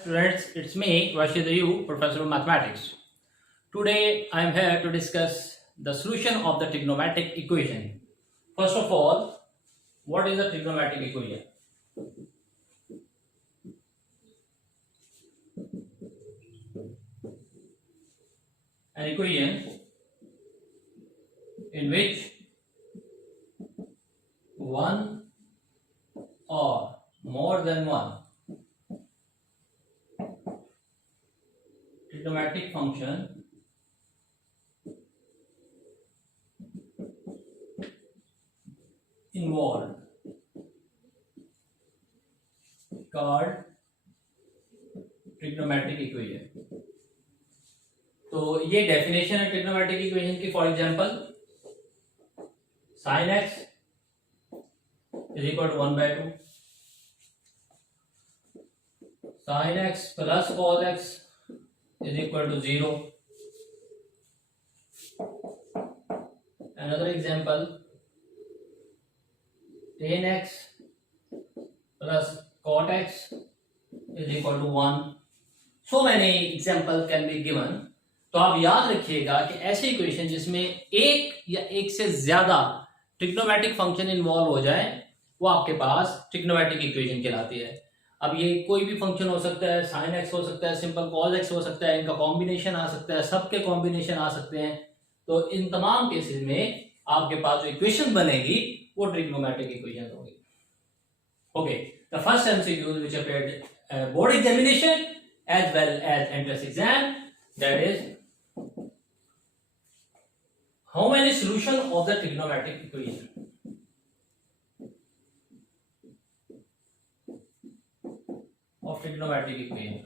Students, it's me, Rashid Ayub, Professor of Mathematics. Today, I am here to discuss the solution of the trigonometric equation. First of all, what is a trigonometric equation? An equation in which one or more than one trigonometric function involved called trigonometric equation. तो ये definition है trigonometric equation की. For example, sin x is equal to 1/2, sin x plus cos x is equal to 0. Another example, tan x plus cot x is equal to 1. So many examples can be given. तो आप याद रखिएगा कि ऐसे equation जिसमें एक या एक से ज्यादा ट्रिग्नोमेट्रिक फंक्शन इन्वॉल्व हो जाए वो आपके पास ट्रिग्नोमेट्रिक इक्वेशन कहलाती है. अब ये कोई भी फंक्शन हो सकता है, साइन एक्स हो सकता है, सिंपल कॉस एक्स हो सकता है, इनका कॉम्बिनेशन आ सकता है, सबके कॉम्बिनेशन आ सकते हैं. तो इन तमाम केसेस में आपके पास जो इक्वेशन बनेगी वो ट्रिग्नोमेट्रिक इक्वेशन होगी. Okay, the first MCQ which appeared board examination as well as entrance exam, that is, how many solution of the trigonometric equation? Of trigonometric equation.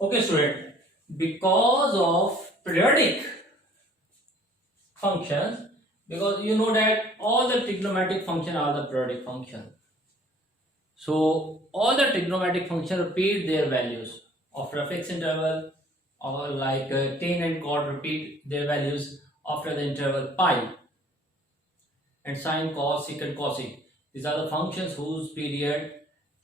Okay, student, because of periodic functions, because you know that all the trigonometric function are the periodic function. So all the trigonometric function repeat their values after a fixed interval, or like tan and cot repeat their values after the interval pi, and sine, cos, secant, cosec. These are the functions whose period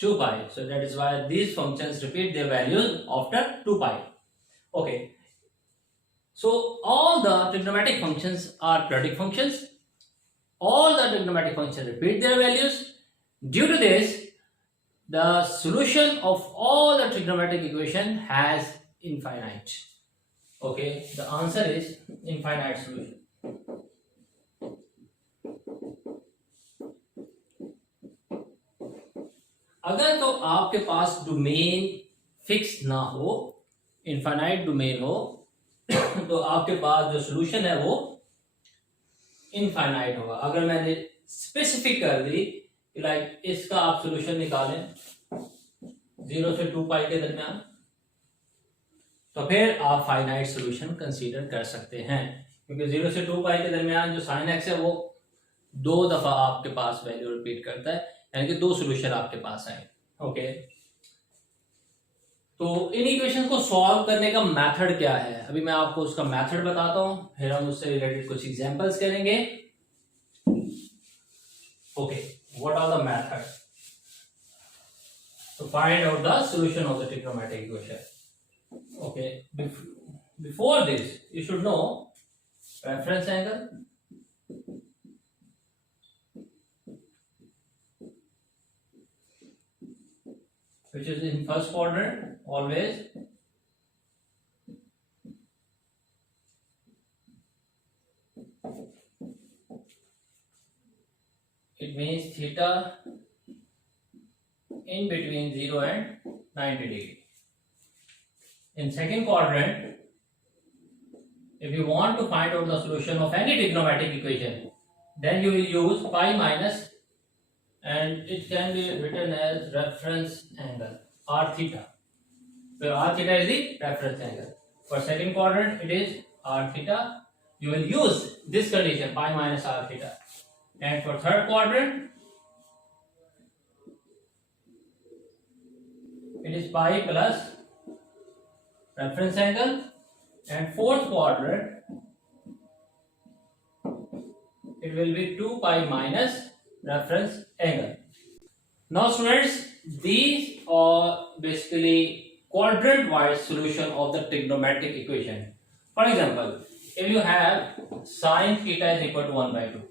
2 pi. So that is why these functions repeat their values after 2 pi. Okay. So all the trigonometric functions are periodic functions. All the trigonometric functions repeat their values. Due to this, the solution of all the trigonometric equation has infinite. Okay, the answer is infinite solution. अगर तो आपके पास domain fix ना हो, infinite domain हो, तो आपके पास जो solution है वो इनफाइनाइट होगा. अगर मैंने स्पेसिफिक कर दी कि लाइक इसका आप सॉल्यूशन निकालें 0 से 2 पाई के दरमियान, तो फिर आप फाइनाइट सॉल्यूशन कंसीडर कर सकते हैं, क्योंकि 0 से 2 पाई के दरमियान जो साइन एक्स है वो 2 दफा आपके पास वैल्यू रिपीट करता है, यानी कि 2 सॉल्यूशन आपके पास आए. ओके, तो इन इक्वेशन को सॉल्व करने का मेथड क्या है, अभी मैं आपको उसका मेथड बताता हूं, फिर हम उससे रिलेटेड कुछ एग्जांपल्स करेंगे. Okay, what are the method to find out the solution of the trigonometric equation. Okay, before this you should know reference angle, which is in first quadrant always. It means theta in between 0 and 90 degree. In second quadrant, if you want to find out the solution of any trigonometric equation, then you will use pi minus, and it can be written as reference angle r theta. So r theta is the reference angle. For second quadrant it is r theta. You will use this condition, pi minus r theta. And for third quadrant it is pi plus reference angle. And fourth quadrant it will be 2 pi minus reference angle. Now students, these are basically quadrant wise solution of the trigonometric equation. For example, if you have sine theta is equal to 1 by 2,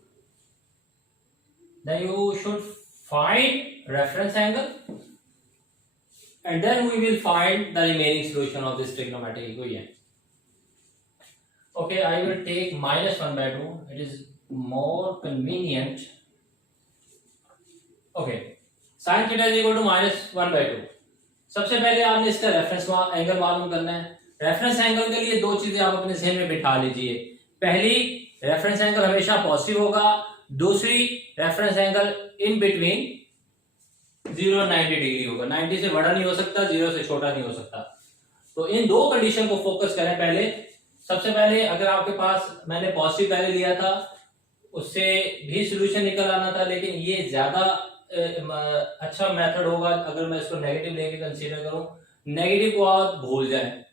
then you should find reference angle, and then we will find the remaining solution of this trigonometric equation. Okay, I will take minus 1 by 2, it is more convenient. Okay, sin theta is equal to minus 1 by 2. सबसे पहले आपने इसका reference angle मालूम करना है. Reference angle के लिए दो चीजें आप अपने जहन में बिठा लीजिए. पहली, रेफरेंस एंगल हमेशा पॉजिटिव होगा. दूसरी, रेफरेंस एंगल इन बिटवीन 0 और 90 डिग्री होगा. 90 से बड़ा नहीं हो सकता, 0 से छोटा नहीं हो सकता. तो इन दो कंडीशन को फोकस करें. पहले, सबसे पहले अगर आपके पास मैंने पॉजिटिव पहले लिया था, उससे भी सॉल्यूशन निकल आना था, लेकिन ये ज्यादा अच्छा मेथड होगा अगर मैं इसको नेगेटिव लेके कंसीडर करूं. नेगेटिव को आप भूल जाएं.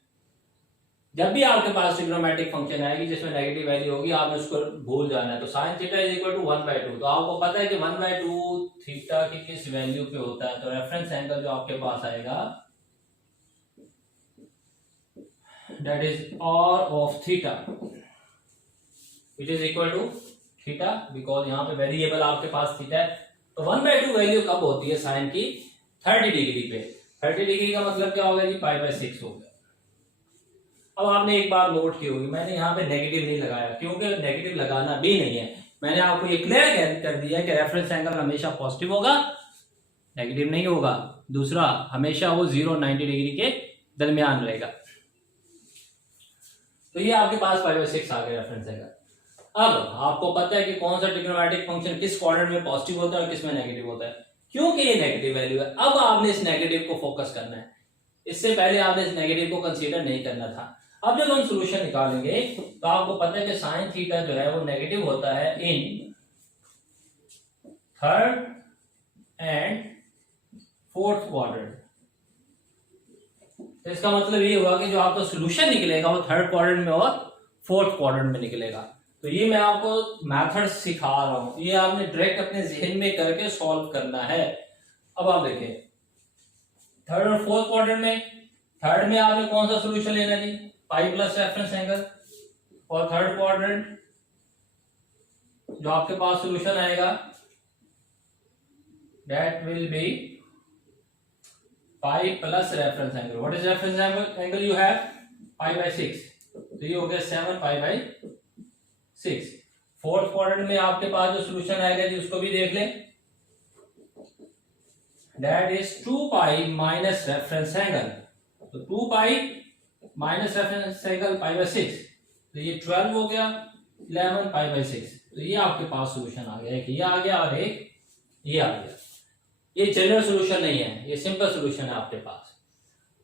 जब भी आपके पास ट्रिग्नोमेट्रिक फंक्शन आएगी जिसमें नेगेटिव वैल्यू होगी, आपने उसको भूल जाना है. तो sin theta is equal to 1 by 2. तो आपको पता है कि 1 by 2 थीटा की किस वैल्यू पे होता है. तो रेफरेंस एंगल जो आपके पास आएगा that is r of theta which is equal to theta because यहाँ पे वेरिएबल आपके पास थीटा है. तो 1 by 2 वैल्यू कब होती है साइन की? 30 डिग्री पे. 30 डिग्री का मतलब क्या होगा जी? पाई बाय 6 हो गया. अब आपने एक बात नोट की होगी, मैंने यहाँ पे नेगेटिव नहीं लगाया क्योंकि नेगेटिव लगाना भी नहीं है. मैंने आपको ये क्लियर कर दिया कि रेफरेंस एंगल हमेशा पॉजिटिव होगा, नेगेटिव नहीं होगा. दूसरा, हमेशा वो 0 और 90 डिग्री के दरमियान रहेगा. तो ये आपके पास पाई बाय 6 आ गया रेफरेंस एंगल. अब आपको पता है कि कौन सा ट्रिग्नोमेट्रिक फंक्शन किस क्वाड्रेंट में पॉजिटिव होता है और किस में नेगेटिव होता है, क्योंकि ये नेगेटिव वैल्यू है. अब आपने इस नेगेटिव को फोकस करना है. इससे पहले आपने इस नेगेटिव को कंसीडर नहीं करना था. अब जब हम सॉल्यूशन निकालेंगे तो आपको पता है कि साइन थीटा जो है वो नेगेटिव होता है in third and fourth quadrant. तो इसका मतलब ये हुआ कि जो आपका सॉल्यूशन निकलेगा वो थर्ड क्वाड्रेंट में और फोर्थ क्वाड्रेंट में निकलेगा. तो ये मैं आपको मेथड सिखा रहा हूं, ये आपने डायरेक्ट अपने जहन में करके सॉल्व करना है. अब आप देखिए, थर्ड और फोर्थ क्वाड्रेंट में, थर्ड में आपने कौन सा सॉल्यूशन लेना जी? Pi plus reference angle. और थर्ड क्वाड्रेंट जो आपके पास सॉल्यूशन आएगा that will be pi plus reference angle. What is reference angle? You have pi by 6. तो ये हो गया 7 पाई बाय 6. फोर्थ क्वाड्रेंट में आपके पास जो सॉल्यूशन आएगा जी उसको भी देख लें. That is 2 pi minus reference angle. तो 2 पाई minus reference angle pi by 6. तो ये 12 हो गया, 11 पाई बाय 6. तो ये आपके पास सॉल्यूशन आ गया. एक ये आ गया और एक ये आ गया. ये जनरल सॉल्यूशन नहीं है, ये सिंपल सॉल्यूशन है आपके पास.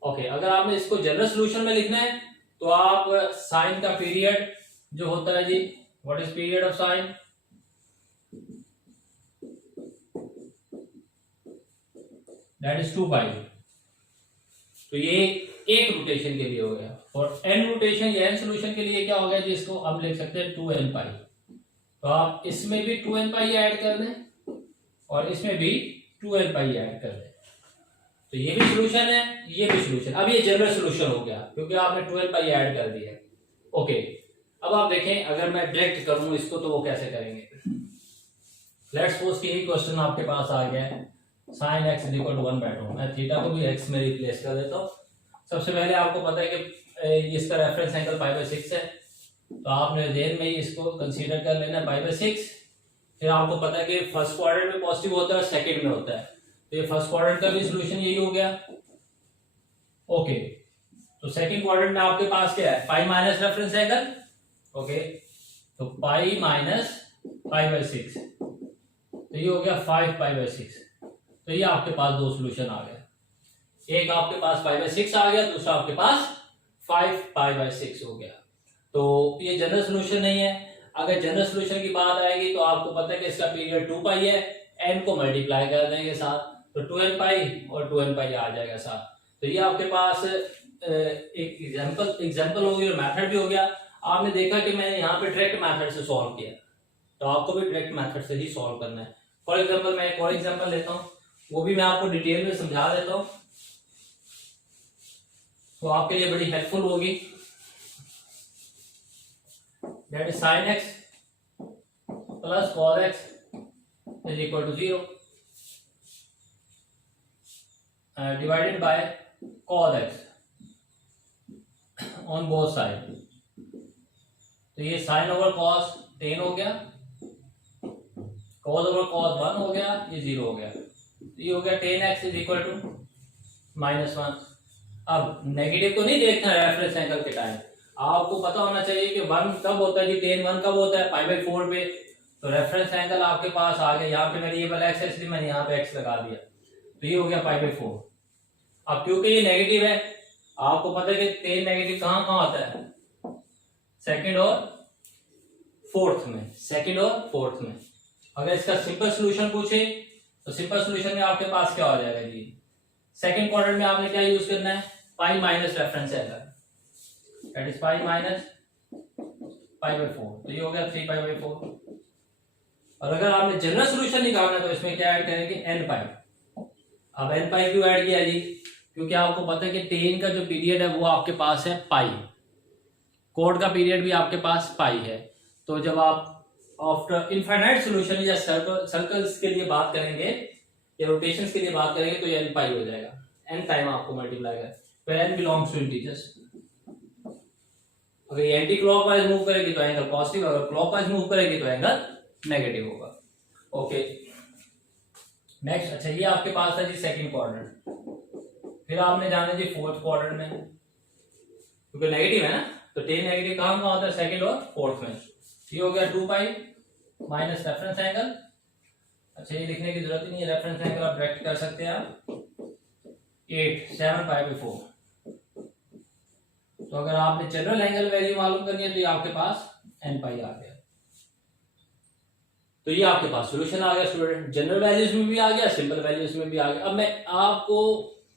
ओके, अगर आपने इसको जनरल सॉल्यूशन में लिखना है तो आप साइन का पीरियड जो होता है जी, what is period of sine? That is 2 pi. तो ये एक रोटेशन के लिए हो गया. और एन रोटेशन या एन सॉल्यूशन के लिए क्या हो गया जी? इसको अब लिख सकते हैं 2n पाई. तो आप इसमें भी 2n पाई ऐड कर दें और इसमें भी 2n पाई ऐड कर दें. तो ये भी सॉल्यूशन है, ये भी सॉल्यूशन. अब ये जनरल सॉल्यूशन हो गया क्योंकि आपने 2n पाई ऐड कर दिया. ओके, अब आप देखें अगर मैं डायरेक्ट करूं इसको तो वो कैसे करेंगे. लेट्स सपोज कि ये क्वेश्चन आपके पास आ गया है, sin x is equal to 1 by 2. मैं थीटा को भी x में रिप्लेस कर देता हूं. सबसे पहले आपको पता है कि इसका रेफरेंस एंगल पाई बाय 6 है. तो आपने जेन में इसको कंसीडर कर लेना पाई बाय 6. फिर आपको पता है कि फर्स्ट क्वाड्रेंट में पॉजिटिव होता है, सेकंड में होता है. तो ये फर्स्ट क्वाड्रेंट का भी सॉल्यूशन यही हो गया. ओके, तो सेकंड क्वाड्रेंट में आपके पास क्या है? Pi minus reference angle. Okay, तो पाई माइनस पाई बाय 6. तो ये हो गया 5 पाई बाय 6. तो ये आपके पास दो सॉल्यूशन आ गए. एक आपके पास पाई बाय 6 आ गया, दूसरा आपके पास 5 पाई बाय 6 हो गया. तो ये जनरल सॉल्यूशन नहीं है. अगर जनरल सॉल्यूशन की बात आएगी तो आपको पता है कि इसका पीरियड 2 पाई है, n को मल्टीप्लाई कर देंगे साथ, तो 2n पाई और 2n पाई आ जाएगा साथ. तो ये आपके पास एक एग्जांपल हो गया और मेथड भी हो गया. आपने देखा कि मैंने यहाँ पे डायरेक्ट मेथड से सॉल्व किया. तो आपको भी डायरेक्ट मेथड से ही सॉल्व करना है। फॉर एग्जाम्पल मैं एक और एग्जाम्पल लेता हूँ, वो भी मैं आपको डिटेल में समझा देता हूँ, तो आपके लिए बड़ी हेल्पफुल होगी। That is sin x plus cos x is equal to 0 divided by cos x on both side. तो ये sin ओवर cos 10 हो गया, cos ओवर cos 1 हो गया, ये 0 हो गया। तो ये हो गया 10x इज इक्वल टू -1। अब नेगेटिव तो नहीं देखना रेफरेंस एंगल के टाइम, आपको पता होना चाहिए कि 1 कब होता है जी, 10 1 कब होता है π/4 पे। तो रेफरेंस एंगल आपके पास आ गया, यहाँ पे वेरिएबल x है इसलिए मैंने यहाँ पे x लगा दिया, तो ये हो गया π/4। अब क्योंकि ये नेगेटिव है, आपको पता है कि 10 नेगेटिव कहाँ कहाँ होता है, सेकंड और फोर्थ में, सेकंड और फोर्थ में। अगर इसका सिंपल सॉल्यूशन पूछे तो सिंपल सॉल्यूशन में आपके पास क्या हो जाएगा जी, सेकंड क्वाड्रेंट में आपने क्या यूज करना है, pi minus reference angle, that is pi minus π/4, तो ये हो गया 3π/4। और अगर आपने जनरल सॉल्यूशन निकालना है तो इसमें क्या ऐड करेंगे, n π। अब n π क्यों ऐड किया जी, क्योंकि आपको पता है कि 10 का जो पीरियड है वो आपके पास है पाई, कोड का पीरियड भी आपके पास पाई है। तो जब आप आफ्टर इनफाइनाइट सॉल्यूशन या सर्कल्स के लिए बात करेंगे या रोटेशंस के लिए बात करेंगे तो ये n पाई हो जाएगा, n टाइम आपको मल्टीप्लाई कर, फिर n बिलोंग्स टू इंटीजर्स। अगर ये एंटी क्लॉकवाइज मूव करेगी तो एंगल पॉजिटिव, अगर क्लॉकवाइज मूव करेगी तो एंगल नेगेटिव होगा। ओके नेक्स्ट, अच्छा ये आपके पास है जी सेकंड क्वाड्रेंट, फिर आपने जाना जी फोर्थ क्वाड्रेंट में, क्योंकि नेगेटिव है ना, तो 10 नेगेटिव कहाँ कहाँ होता है, सेकंड और फोर्थ में। ये हो गया 2 पाई माइनस रेफरेंस एंगल। अच्छा ये लिखने की जरूरत ही नहीं है, रेफरेंस एंगल आप डायरेक्ट कर सकते हैं आप 7π/4। तो अगर आपने जनरल एंगल वैल्यू मालूम करनी है तो ये आपके पास n पाई आ गया। तो ये आपके पास सॉल्यूशन आ गया स्टूडेंट, जनरल वैल्यूज में भी आ गया, सिंपल वैल्यूज में भी आ गया। अब मैं आपको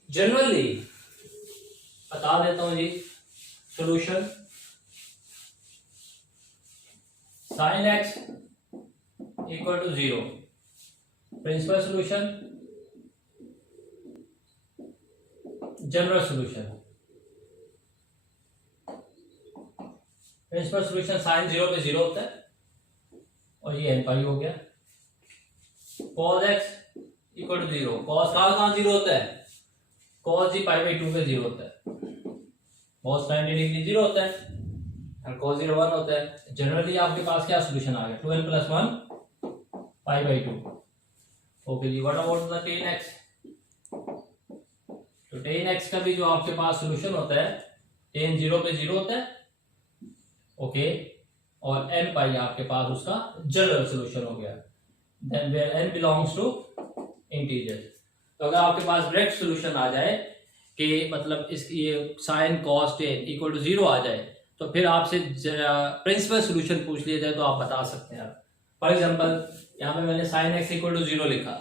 जनरली बता देता हूं जी solution. sin x equal to 0, principal solution, general solution. Principal solution sin 0 पे 0 होता है और ये n पाई हो गया। cos x equal to 0, cos कहाँ 0 होता है, cos जी π/2 पे 0 होता है, cos 90 डिग्री 0 होता है और cos 0 1 होता है। जनरली आपके पास क्या सॉल्यूशन आ गया, 2n + 1 π/2। ओके जी, what about the tan x, तो tan x का भी जो आपके पास सॉल्यूशन होता है, tan 0 पे 0 होता है, ओके, और n पाई आपके पास उसका जनरल सॉल्यूशन हो गया, then where n belongs to integer. तो अगर आपके पास डायरेक्ट सॉल्यूशन आ जाए कि मतलब इस ये sin cos tan equal to 0 आ जाए, तो फिर आपसे प्रिंसिपल सॉल्यूशन पूछ लिया जाए तो आप बता सकते हैं। फॉर एग्जांपल यहाँ पे मैंने sin x इक्वल टू 0 लिखा,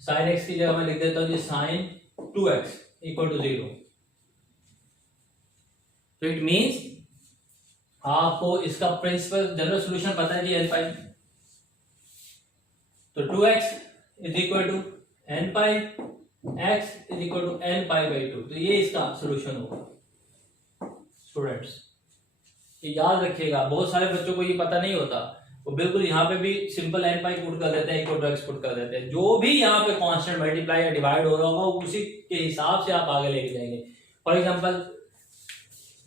sin x की जगह मैं लिख देता हूँ जी sin 2x इक्वल टू 0। तो इट मीन्स आपको इसका प्रिंसिपल जनरल सॉल्यूशन पता है जी n पाई, तो 2x is equal to n pi, x is equal to n π/2, तो ये इसका सॉल्यूशन होगा। स्टूडेंट्स ये याद रखिएगा, बहुत सारे बच्चों को ये पता नहीं होता, वो बिल्कुल यहाँ पे भी सिंपल n पाई पुट कर देते हैं, इक्वल टू x पुट कर देते हैं, जो भी यहाँ पे कांस्टेंट मल्टीप्लाई या डिवाइड हो रहा होगा उसी के हिसाब से आप आगे लेके जाएंगे। फॉर एग्जांपल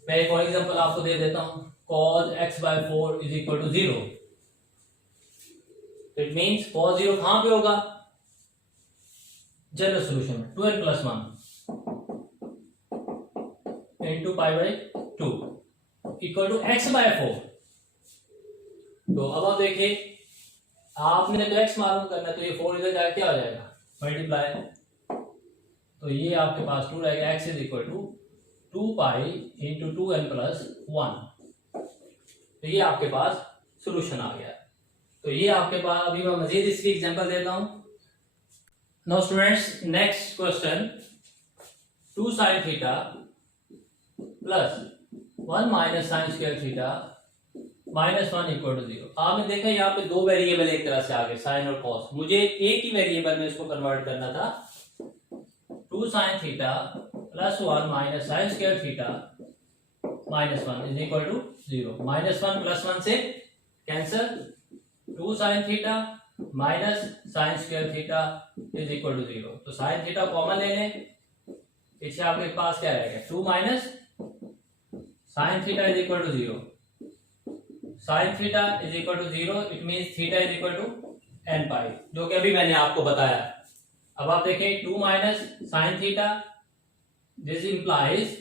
मैं एक और एग्जांपल आपको दे देता हूँ, cos x/4 is equal to 0। It means cos 0 कहां पे होगा, जनरल सॉल्यूशन में 2n + 1 into π/2 equal to x/4। तो अब आप देखिए, आपने तो x मालूम करना है, तो ये 4 इधर जाके क्या हो जाएगा, मल्टीप्लाई, तो ये आपके पास 2 रहेगा, x is equal to 2 pi into 2n + 1। तो ये आपके पास सॉल्यूशन आ गया। तो ये आपके पास, अभी मैं मजीद इसकी एग्जांपल देता हूं। Now students next question, 2 sin theta plus 1 - sin² theta -1 equal to 0। आपने देखा यहाँ पे दो वेरिएबल एक तरह से आ गए, साइन और कॉस। मुझे एक ही वेरिएबल में इसको कन्वर्ट करना था। 2 sin theta plus 1 minus sine square theta minus 1 is equal to 0। -1 plus 1 से cancel, 2 sin theta minus sine square theta is equal to 0। तो साइन थीटा कॉमन ले लें, पीछे आपके पास क्या रहेगा, 2 minus sine theta is equal to 0। Sine theta is equal to 0, it means theta is equal to n pi, जो कि अभी मैंने आपको बताया। अब आप देखें 2 minus sine theta, this implies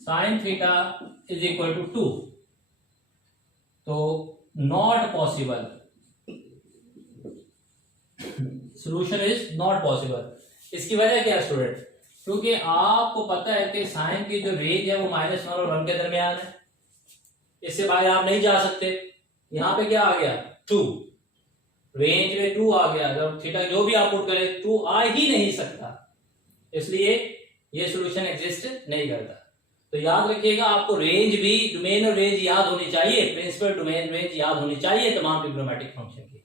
sine theta is equal to 2। तो not possible, solution is not possible. इसकी वजह क्या है स्टूडेंट, क्योंकि आपको पता है कि साइन की जो रेंज है वो -1 और 1 के दरमियान है, इससे बाहर आप नहीं जा सकते। यहां पे क्या आ गया, 2, रेंज में 2 आ गया। जब थीटा जो भी आप पुट करें 2 आ ही नहीं सकता, इसलिए ये सॉल्यूशन एग्जिस्ट नहीं करता। तो याद रखिएगा, आपको रेंज भी, डोमेन और रेंज याद होनी चाहिए, प्रिंसिपल डोमेन रेंज याद होनी चाहिए तमाम ट्रिग्नोमेट्रिक फंक्शन की,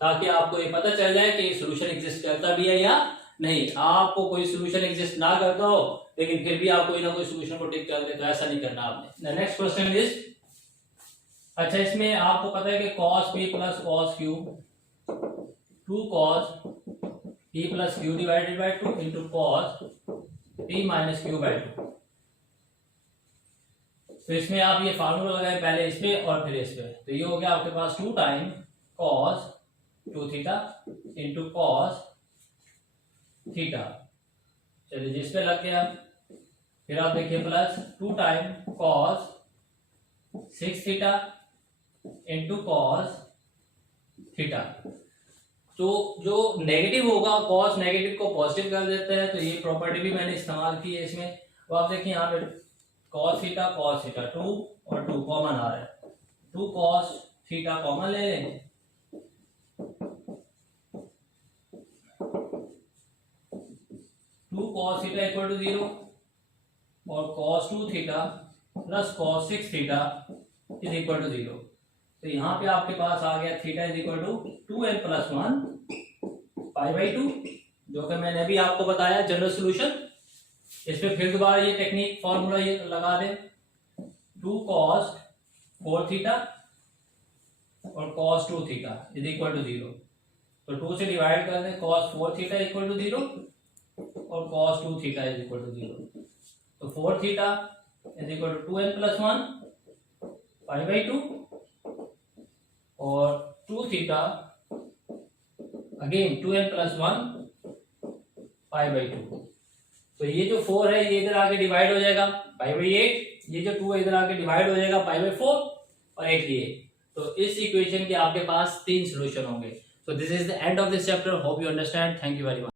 ताकि आपको ये पता चल जाए कि सॉल्यूशन एग्जिस्ट करता भी है या नहीं। आपको कोई सॉल्यूशन एग्जिस्ट ना करता हो लेकिन फिर भी आप कोई ना कोई सॉल्यूशन को टिक कर दे, तो ऐसा नहीं करना आपने। नेक्स्ट क्वेश्चन इज, अच्छा इसमें आपको पता है कि cos p plus cos q, 2 cos p plus q divided by 2 into cos p minus q by 2। तो इसमें आप ये फार्मूला लगाए पहले इस पे और फिर इस पे, तो ये हो गया आपके पास 2 time cos 2 theta into cos theta. चलिए जिस पे लग गया, फिर आप देखिए plus 2 time cos 6 theta into cos theta. तो जो नेगेटिव होगा, कॉस नेगेटिव को पॉजिटिव कर देता है, तो ये प्रॉपर्टी भी मैंने इस्तेमाल की है इसमें। तो आप देखिए यहाँ पे cos थीटा 2 और 2 कॉमन आ रहा है, 2 cos थीटा कॉमन ले लें, 2 cos थीटा इक्वल टू 0 और cos 2 theta plus cos 6 theta is equal to 0। तो यहाँ पे आपके पास आ गया theta is equal to 2n plus 1 pi by 2, जो कि मैंने अभी आपको बताया जनरल सॉल्यूशन। इस पे फिर दोबारा ये टेक्निक फॉर्मूला ये लगा दें, 2 cos 4 थीटा और cos 2 theta is equal to 0। तो 2 से डिवाइड कर दें, cos 4 थीटा इक्वल टू 0 और cos 2 theta is equal to 0। तो 4 theta is equal to 2n plus 1 pi by 2 और 2 theta again 2n plus 1 pi by 2। तो ये जो 4 है ये इधर आके डिवाइड हो जाएगा पाई बाई 8, ये जो 2 है इधर आके डिवाइड हो जाएगा पाई बाई 4 और 8 ये। तो इस इक्वेशन के आपके पास 3 सॉल्यूशन होंगे। So this is the end of this chapter, hope you understand. Thank you very much.